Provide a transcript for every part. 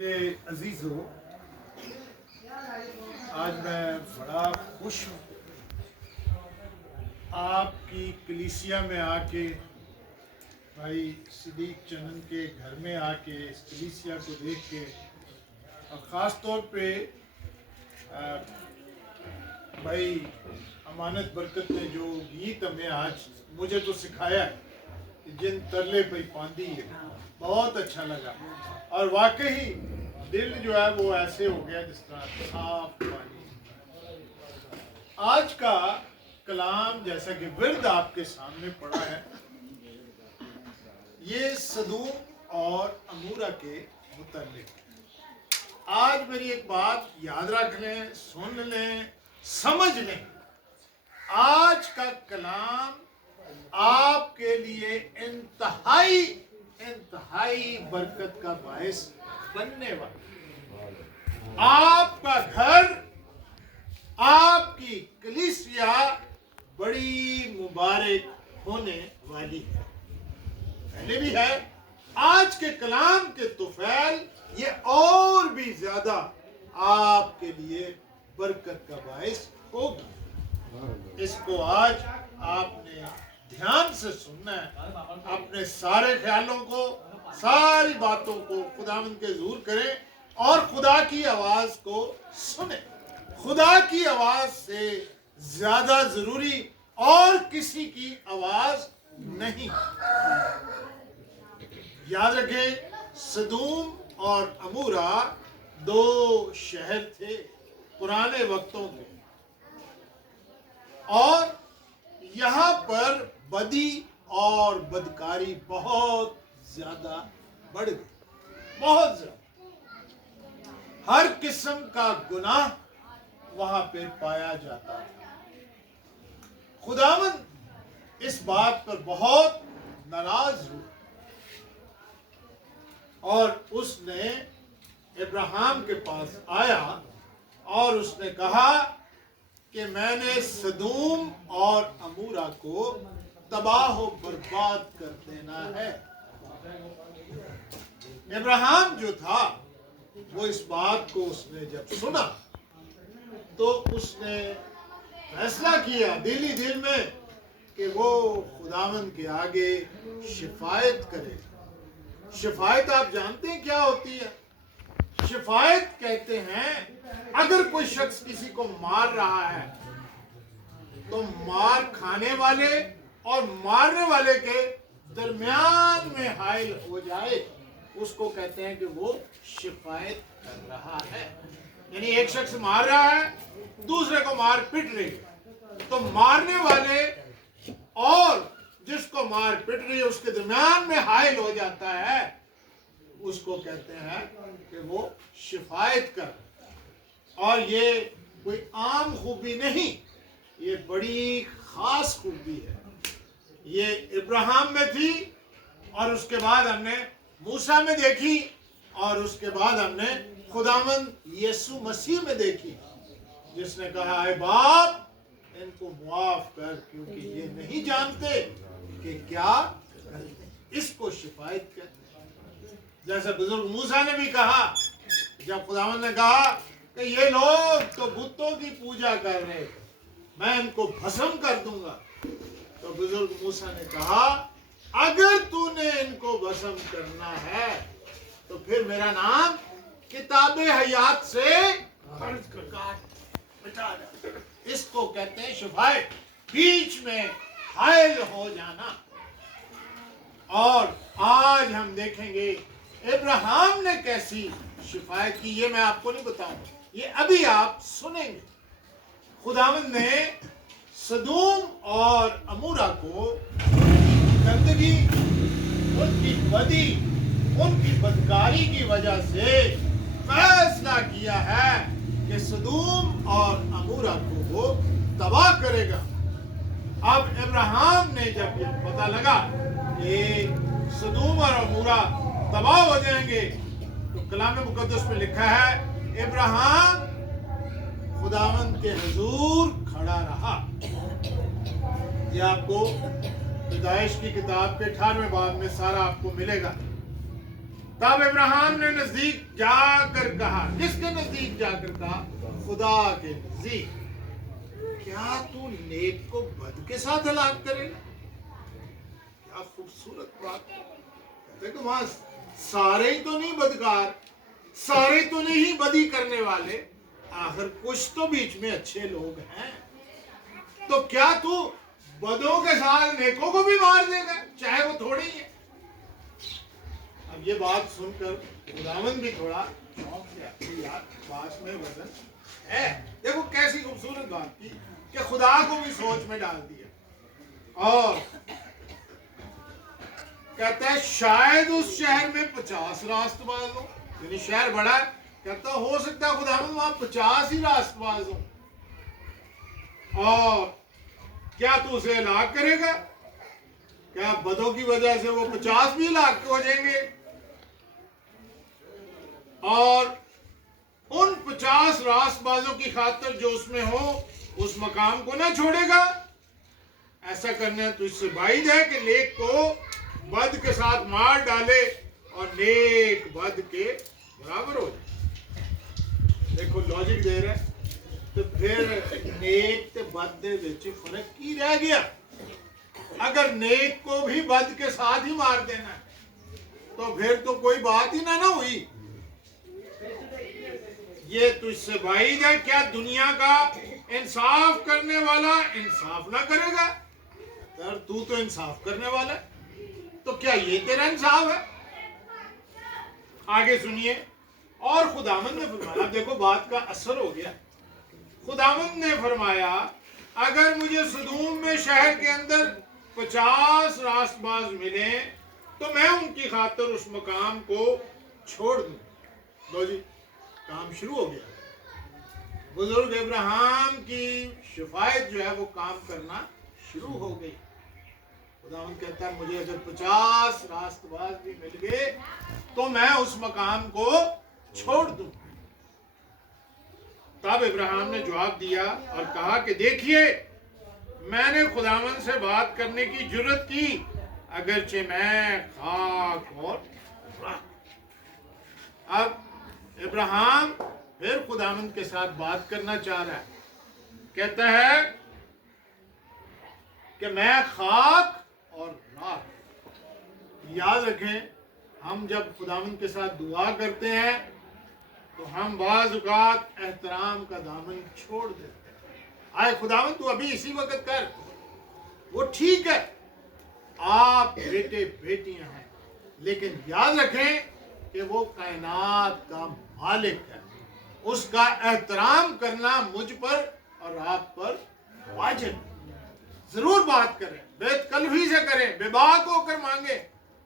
عزیزو، آج میں بڑا خوش ہوں آپ کی کلیسیا میں آ کے، بھائی صدیق چنن کے گھر میں آ کے اس کلیسیا کو دیکھ کے، اور خاص طور پہ بھائی امانت برکت نے جو گیت ہمیں آج مجھے تو سکھایا ہے کہ جن ترلے پہ پاندی ہے، بہت اچھا لگا، اور واقعی دل جو ہے وہ ایسے ہو گیا جس طرح صاف پانی۔ آج کا کلام جیسا کہ ورد آپ کے سامنے پڑا ہے، یہ سدوم اور عمورہ کے متعلق۔ آج میری ایک بات یاد رکھ لیں، سن لیں، سمجھ لیں، آج کا کلام آپ کے لیے انتہائی برکت کا باعث بننے والا۔ آپ کا گھر، آپ کی کلیسیا بڑی مبارک ہونے والی ہے، پہلے بھی ہے، آج کے کلام کے طفیل یہ اور بھی زیادہ آپ کے لیے برکت کا باعث ہوگی۔ اس کو آج آپ نے دھیان سے سننا ہے، اپنے سارے خیالوں کو، ساری باتوں کو خداوند کے حضور کریں اور خدا کی آواز کو سنیں۔ خدا کی آواز سے زیادہ ضروری اور کسی کی آواز نہیں۔ یاد رکھیں، سدوم اور عمورہ دو شہر تھے پرانے وقتوں کے، اور یہاں پر بدی اور بدکاری بہت زیادہ بڑھ گئی، بہت زیادہ، ہر قسم کا گناہ وہاں پہ پایا جاتا ہے۔ خداوند اس بات پر بہت ناراض ہوئے اور اس نے ابراہیم کے پاس آیا اور اس نے کہا کہ میں نے سدوم اور عمورہ کو تباہ و برباد کر دینا ہے۔ ابراہیم جو تھا وہ اس بات کو اس نے جب سنا تو اس نے فیصلہ کیا دل میں کہ وہ خداوند کے آگے شفاعت کرے۔ شفاعت آپ جانتے ہیں کیا ہوتی ہے؟ شفاعت کہتے ہیں اگر کوئی شخص کسی کو مار رہا ہے تو مار کھانے والے اور مارنے والے کے درمیان میں حائل ہو جائے، اس کو کہتے ہیں کہ وہ شفاعت کر رہا ہے۔ یعنی ایک شخص مار رہا ہے، دوسرے کو مار پٹ رہی ہے، تو مارنے والے اور جس کو مار پٹ رہی ہے اس کے درمیان میں حائل ہو جاتا ہے، اس کو کہتے ہیں کہ وہ شفاعت کر۔ اور یہ کوئی عام خوبی نہیں، یہ بڑی خاص خوبی ہے۔ یہ ابراہیم میں تھی، اور اس کے بعد ہم نے موسیٰ میں دیکھی، اور اس کے بعد ہم نے خداوند یسوع مسیح میں دیکھی، جس نے کہا اے باپ ان کو معاف کر کیونکہ یہ نہیں جانتے کہ کیا کرتے۔ اس کو شفاعت کہتے ہیں۔ جیسے بزرگ موسیٰ نے بھی کہا، جب خداوند نے کہا کہ یہ لوگ تو بتوں کی پوجا کر رہے تھے، میں ان کو بھسم کر دوں گا، تو بزرگ موسیٰ نے کہا اگر تو نے ان کو بھسم کرنا ہے تو پھر میرا نام کتاب حیات سے مٹا دے۔ اس کو کہتے ہیں شفاعت، بیچ میں حائل ہو جانا۔ اور آج ہم دیکھیں گے ابراہیم نے کیسی شفاعت کی، یہ میں آپ کو نہیں بتاؤں، یہ ابھی آپ سنیں گے۔ خداوند نے سدوم اور عمورہ کو ان کی گندگی، ان کی بدی، ان کی بدکاری کی وجہ سے فیصلہ کیا ہے کہ سدوم اور عمورہ کو وہ تباہ کرے گا۔ اب ابراہیم نے جب یہ پتہ لگا کہ سدوم اور عمورہ تباہ ہو جائیں گے، تو کلام مقدس میں لکھا ہے ابراہیم خداوند کے حضور کھڑا رہا۔ یہ آپ کو پیدائش کی کتاب کے 18ویں باب میں سارا آپ کو ملے گا۔ تب ابراہیم نے نزدیک جا کر کہا، کس کے نزدیک جا کر کہا؟ خدا کے نزدیک، کیا تو نیک کو بد کے ساتھ ہلاک کرے گا؟ کیا خوبصورت بات ہے۔ کہتے کہ وہاں سارے ہی تو نہیں بدکار، سارے تو نہیں بدی کرنے والے، آخر کچھ تو بیچ میں اچھے لوگ ہیں، تو کیا تو بدوں کے ساتھ نیکوں کو بھی مار دے گا، چاہے وہ تھوڑے ہی ہیں؟ اب یہ بات سن کر خداوند بھی تھوڑا چونک گیا کہ یار بات میں وزن ہے۔ دیکھو کیسی خوبصورت بات کی کہ خدا کو بھی سوچ میں ڈال دیا، اور کہتا ہے شاید اس شہر میں 50 راست باز ہوں، یعنی شہر بڑا ہے، کہتا ہو سکتا ہے خداوند وہاں 50 ہی راست باز ہوں، اور کیا تو اسے ہلاک کرے گا؟ کیا بدوں کی وجہ سے وہ 50 بھی ہلاک ہو جائیں گے؟ اور ان 50 راست بازوں کی خاطر جو اس میں ہو اس مقام کو نہ چھوڑے گا؟ ایسا کرنا تو اس سے بعید ہے کہ نیک کو بد کے ساتھ مار ڈالے اور نیک بد کے برابر ہو جائے۔ دیکھو لاجک دے رہے تو پھر نیک تے بد دے وچ فرق کی رہ گیا؟ اگر نیک کو بھی بد کے ساتھ ہی مار دینا ہے تو پھر تو کوئی بات ہی نہ ہوئی۔ یہ تجھ سے بعید ہے، کیا دنیا کا انصاف کرنے والا انصاف نہ کرے گا؟ سر تو انصاف کرنے والا ہے، تو کیا یہ تیرا انصاف ہے؟ آگے سنیے، اور خداوند نے فرمایا، دیکھو بات کا اثر ہو گیا، خداوند نے فرمایا اگر مجھے سدوم میں شہر کے اندر 50 راست باز ملیں تو میں ان کی خاطر اس مقام کو چھوڑ دوں۔ لو جی، کام شروع ہو گیا، بزرگ ابراہیم کی شفاعت جو ہے وہ کام کرنا شروع ہو گئی۔ خداوند کہتا ہے مجھے اگر 50 راست باز بھی مل گئے تو میں اس مقام کو چھوڑ دوں۔ تب ابراہیم نے جواب دیا اور کہا کہ دیکھیے میں نے خداوند سے بات کرنے کی جرت کی، اگرچہ میں خاک اور راکھ۔ اب ابراہیم پھر خداوند کے ساتھ بات کرنا چاہ رہا ہے، کہتا ہے کہ میں خاک اور راکھ۔ یاد رکھیں ہم جب خداوند کے ساتھ دعا کرتے ہیں تو ہم بعض اوقات احترام کا دامن چھوڑ دیتے ہیں۔ آئے خداوند تو ابھی اسی وقت کر، وہ ٹھیک ہے، آپ بیٹے بیٹیاں ہیں، لیکن یاد رکھیں کہ وہ کائنات کا مالک ہے، اس کا احترام کرنا مجھ پر اور آپ پر واجب۔ ضرور بات کریں، بے تکلفی سے کریں، بے باک ہو کر مانگیں،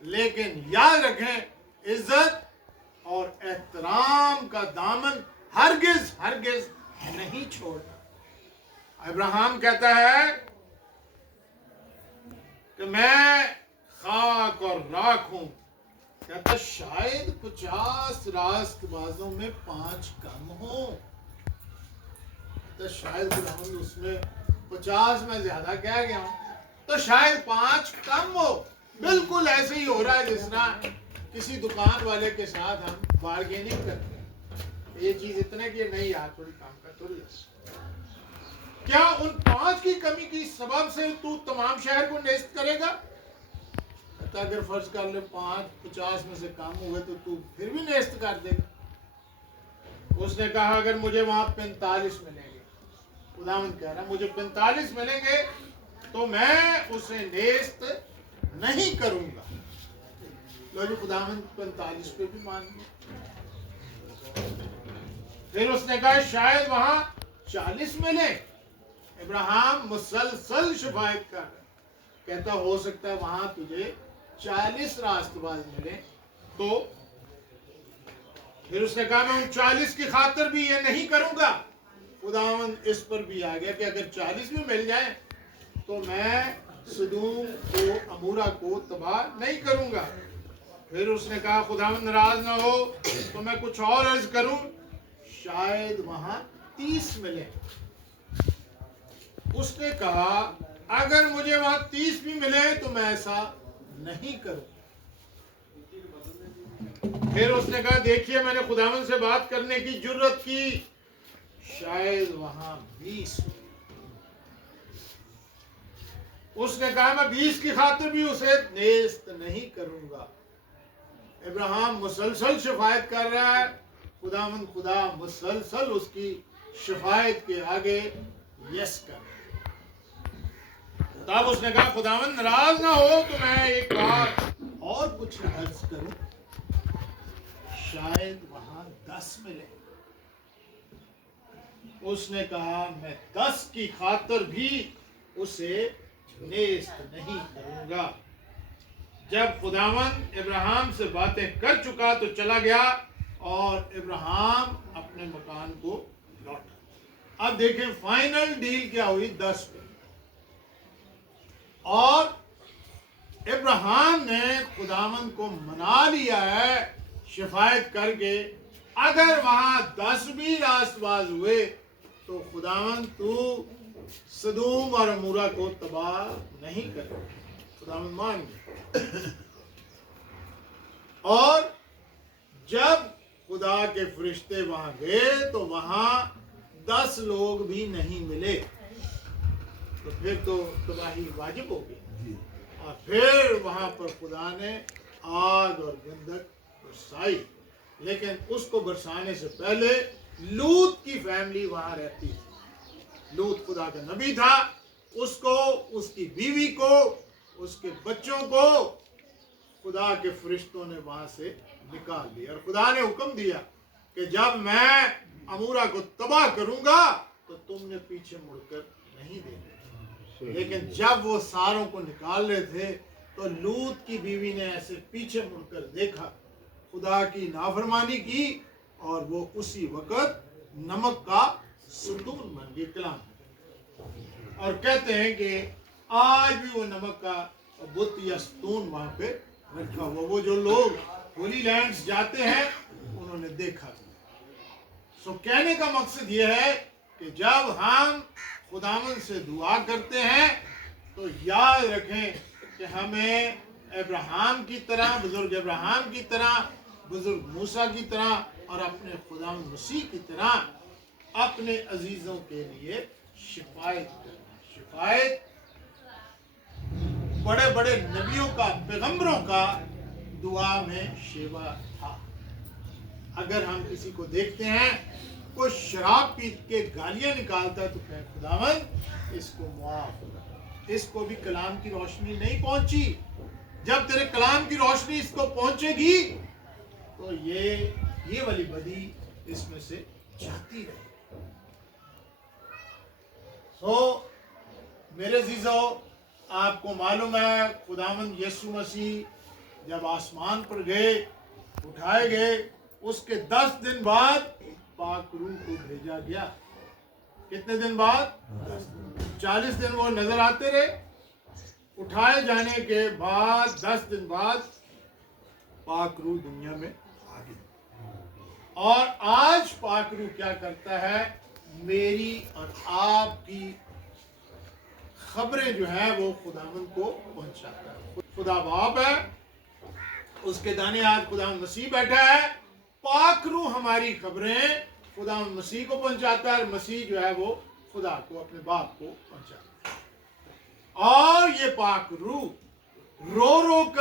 لیکن یاد رکھیں عزت اور احترام کا دامن ہرگز ہرگز نہیں چھوڑنا۔ ابراہیم کہتا ہے کہ میں خاک اور راکھ ہوں، کہتا شاید 50 راست بازوں میں 5 کم ہوں، تو شاید خداوند اس میں 50 میں زیادہ کہہ گیا ہوں، تو شاید 5 کم ہو۔ بالکل ایسے ہی ہو رہا ہے جس طرح کسی دکان والے کے ساتھ ہم بارگیننگ کرتے ہیں، یہ چیز اتنے کی نہیں یار تھوڑی کام کر، تھوڑی کیا ان 5 کی کمی کی سبب سے تو تمام شہر کو نیست کرے گا؟ اگر فرض کر لے 50 میں سے کم ہوئے تو پھر بھی نیست کر دے گا۔ اس نے کہا اگر مجھے وہاں 45 ملیں گے، خداوند کہہ رہا مجھے 45 ملیں گے تو میں اسے نیست نہیں کروں گا۔ لو جی، خداوند 45 پہ بھی مان گیا۔ پھر اس نے کہا شاید وہاں 40 ملے۔ ابراہیم مسلسل شفاعت کر رہا، کہتا ہو سکتا ہے وہاں تجھے 40 راست باز ملے، تو پھر اس نے کہا میں ان 40 کی خاطر بھی یہ نہیں کروں گا۔ خداوند اس پر بھی آ گیا کہ اگر 40 بھی مل جائیں تو میں سدوم کو عمورہ کو تباہ نہیں کروں گا۔ پھر اس نے کہا خداوند ناراض نہ ہو تو میں کچھ اور عرض کروں، شاید وہاں 30 ملے۔ اس نے کہا اگر مجھے وہاں 30 بھی ملے تو میں ایسا نہیں کروں۔ پھر اس نے کہا دیکھیے میں نے خداوند سے بات کرنے کی جرت کی، شاید وہاں 20، اس نے کہا میں 20 کی خاطر بھی اسے نیست نہیں کروں گا۔ ابراہیم مسلسل شفاعت کر رہا ہے، خداوند خدا مسلسل اس کی شفاعت کے آگے یس کر رہا ہے۔ تب اس نے کہا خداوند ناراض نہ ہو تو میں ایک بار اور کچھ عرض کروں، شاید وہاں 10 ملے۔ اس نے کہا میں 10 کی خاطر بھی اسے نیست نہیں کروں گا۔ جب خداوند ابراہیم سے باتیں کر چکا تو چلا گیا اور ابراہیم اپنے مکان کو لوٹا۔ اب دیکھیں فائنل ڈیل کیا ہوئی 10 پہ، اور ابراہیم نے خداوند کو منا لیا ہے شفاعت کر کے، اگر وہاں 10 بھی راست باز ہوئے تو خداوند تو سدوم اور عمورہ کو تباہ نہیں کرے۔ خداوند مان گیا۔ اور جب خدا کے فرشتے وہاں گئے تو وہاں 10 لوگ بھی نہیں ملے، تو پھر تو تباہی واجب ہو گئی۔ اور پھر وہاں پر خدا نے آگ اور گندک برسائی، لیکن اس کو برسانے سے پہلے لوط کی فیملی وہاں رہتی تھی۔ لوط خدا کا نبی تھا، اس کو، اس کی بیوی کو، اس کے بچوں کو خدا کے فرشتوں نے وہاں سے نکال دیا، اور خدا نے حکم دیا کہ جب میں عمورہ کو تباہ کروں گا تو تم نے پیچھے مڑ کر نہیں دیکھا۔ لیکن جب وہ ساروں کو نکال رہے تھے تو لوط کی بیوی نے ایسے پیچھے مڑ کر دیکھا، خدا کی نافرمانی کی، اور وہ اسی وقت نمک کا ستون بن گئی۔ کلام اور کہتے ہیں کہ آج بھی وہ نمک کا بت یا ستون وہاں پہ رکھا ہوا، وہ جو لوگ ہولی لینڈز جاتے ہیں انہوں نے دیکھا۔ سو کہنے کا مقصد یہ ہے کہ جب ہم خداوند سے دعا کرتے ہیں تو یاد رکھیں کہ ہمیں ابراہیم کی طرح، بزرگ ابراہیم کی طرح، بزرگ موسیٰ کی طرح، اور اپنے خداوند مسیح کی طرح اپنے عزیزوں کے لیے شفاعت کرنا۔ شفاعت بڑے بڑے نبیوں کا، پیغمبروں کا دعا میں شیوا تھا۔ اگر ہم کسی کو دیکھتے ہیں کوئی شراب پی کے گالیاں نکالتا ہے تو کہیں خداوند اس کو معاف کر، اس کو بھی کلام کی روشنی نہیں پہنچی، جب تیرے کلام کی روشنی اس کو پہنچے گی تو یہ والی بدی اس میں سے جاتی رہے۔ میرے عزیزو، آپ کو معلوم ہے خداوند یسوع مسیح جب آسمان پر گئے، اٹھائے گئے، اس کے 10 دن بعد پاک روح کو بھیجا گیا۔ کتنے دن بعد؟ 40 دن وہ نظر آتے رہے، اٹھائے جانے کے بعد 10 دن بعد پاک روح دنیا میں آ گئی۔ اور آج پاک روح کیا کرتا ہے؟ میری اور آپ کی خبریں جو ہے وہ خداوند کو پہنچاتا ہے۔ خدا باپ ہے، اس کے دانے ہاتھ خداوند مسیح بیٹھا ہے، پاک روح ہماری خبریں خداوند مسیح کو پہنچاتا ہے، اور مسیح جو ہے وہ خدا کو، اپنے باپ کو پہنچاتا ہے۔ اور یہ پاک روح رو رو کر